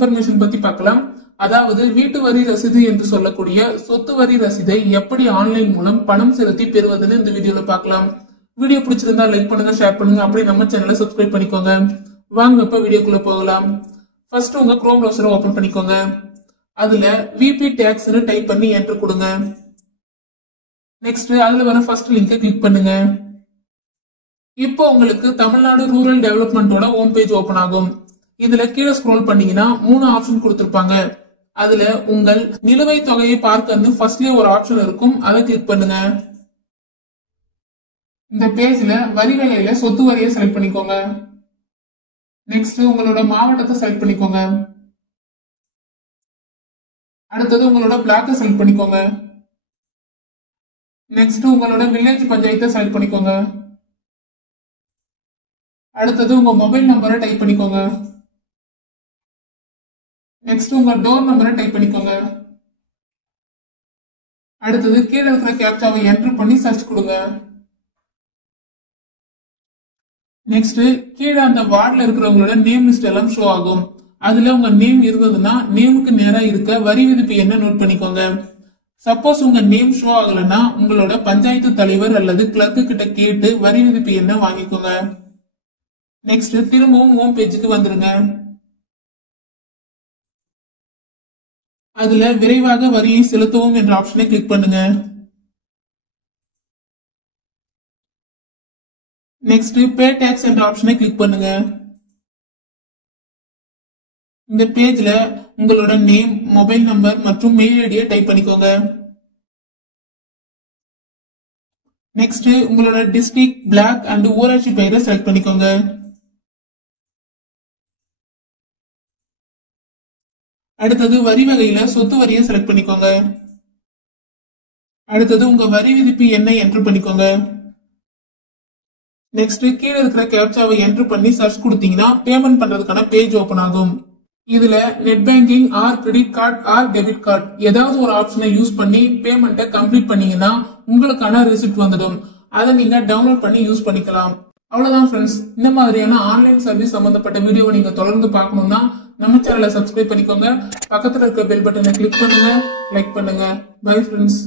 Information பத்தி பார்க்கலாம். அதாவது வீட்டு வரி ரசீது என்று சொல்லக்கூடிய சொத்து வரி ரசீதை எப்படி ஆன்லைன் மூலம் பணம் செலுத்தி பெறுவதுன்னு இந்த வீடியோல பார்க்கலாம். வீடியோ பிடிச்சிருந்தா லைக் பண்ணுங்க, ஷேர் பண்ணுங்க, அப்படியே நம்ம சேனலை சப்ஸ்கிரைப் பண்ணிக்கோங்க. வாங்க இப்ப வீடியோக்குள்ள போகலாம். ஃபர்ஸ்ட் உங்க குரோம் பிரவுசரை ஓபன் பண்ணிக்கோங்க. அதுல விபி டாக்ஸ்னு டைப் பண்ணி என்டர் கொடுங்க. நெக்ஸ்ட் அதுல வர ஃபர்ஸ்ட் லிங்கை கிளிக் பண்ணுங்க. இப்போ உங்களுக்கு தமிழ்நாடு ரூரல் டெவலப்மெண்டோட ஹோம் பேஜ் ஓபன் ஆகும். இதுல கீழே ஸ்க்ரோல் பண்ணீங்கன்னா 3 ஆப்ஷன் கொடுத்திருப்பாங்க. அதுல உங்கள் நிலுவைத் தொகையை பார்க்க ஃபர்ஸ்ட்லயே ஒரு ஆப்ஷன் இருக்கும், அதை கிளிக் பண்ணுங்க. இந்த பேஜ்ல வரி வகையில சொத்து வரியை செலக்ட் பண்ணிக்கோங்க. நெக்ஸ்ட் உங்களோட மாவட்டத்தை செலக்ட் பண்ணிக்கோங்க. அடுத்தது உங்களோட பிளாக்கை செலக்ட் பண்ணிக்கோங்க. நெக்ஸ்ட் உங்களோட வில்லேஜ் பஞ்சாயத்தை செலக்ட் பண்ணிக்கோங்க. அடுத்தது உங்க மொபைல் நம்பரை டைப் பண்ணிக்கோங்க. நெக்ஸ்ட் உங்க டோர் நம்பரை டைப் பண்ணிக்கோங்க. அடுத்தது கீழே இருக்கிற கேப்சாவை என்டர் பண்ணி சர்ச் கொடுங்க. நெக்ஸ்ட் கீழே அந்த வார்டுல இருக்கிறவங்களோட நேம் லிஸ்ட் எல்லாம் ஷோ ஆகும். அதுல உங்க நேம் இருந்ததுன்னா நேமுக்கு நேரா இருக்க வரி விதிப்பு என்ன நோட் பண்ணிக்கோங்க. சப்போஸ் உங்க நேம் ஷோ ஆகலன்னா உங்களோட பஞ்சாயத்து தலைவர் அல்லது கிளர்க்கு கிட்ட கேட்டு வரி விதிப்பு என்ன வாங்கிக்கோங்க. நெக்ஸ்ட் திரும்பவும் ஹோம் பேஜுக்கு வந்துருங்க. அதுல விரைவாக வரியை செலுத்தவும் என்ற ஆப்ஷனை கிளிக் பண்ணுங்க. நெக்ஸ்ட் பே டாக்ஸ் என்ற ஆப்ஷனை கிளிக் பண்ணுங்க. இந்த பேஜ்ல உங்களோட நேம், மொபைல் நம்பர் மற்றும் மெயில் ஐடியை டைப் பண்ணிக்கோங்க. நெக்ஸ்ட் உங்களோட டிஸ்ட்ரிக்ட், பிளாக் அண்ட் ஊராட்சி பெயரை செலக்ட் பண்ணிக்கோங்க. அடுத்தது வரி வகையில சொத்து வரியை செலக்ட் பண்ணிக்கோங்க. அடுத்தது உங்க வரி விதிப்பு என்ன என்டர் பண்ணிக்கோங்க. நெக்ஸ்ட் கீழே இருக்கிற கேப்சாவை என்டர் பண்ணி சர்ச் கொடுத்தீங்கன்னா பேமெண்ட் பண்றதுக்கான பேஜ் ஓபன் ஆகும். இதுல net banking or credit card R debit card ஏதாவது ஒரு ஆப்ஷனை யூஸ் பண்ணி பேமெண்ட்டை கம்ப்ளீட் பண்ணீங்கன்னா உங்களுக்கான ரெசிப்ட் வந்துடும். அதை நீங்க டவுன்லோட் பண்ணி யூஸ் பண்ணிக்கலாம். அவ்வளவுதான் ஃப்ரெண்ட்ஸ். இந்த மாதிரியான ஆன்லைன் சர்வீஸ் சம்பந்தப்பட்ட வீடியோவை நீங்க தொடர்ந்து பார்க்கணும்னா நம்ம சேனலை சப்ஸ்கிரைப் பண்ணிக்கோங்க. பக்கத்துல இருக்க பெல் பட்டனை கிளிக் பண்ணுங்க, லைக் பண்ணுங்க. Bye friends.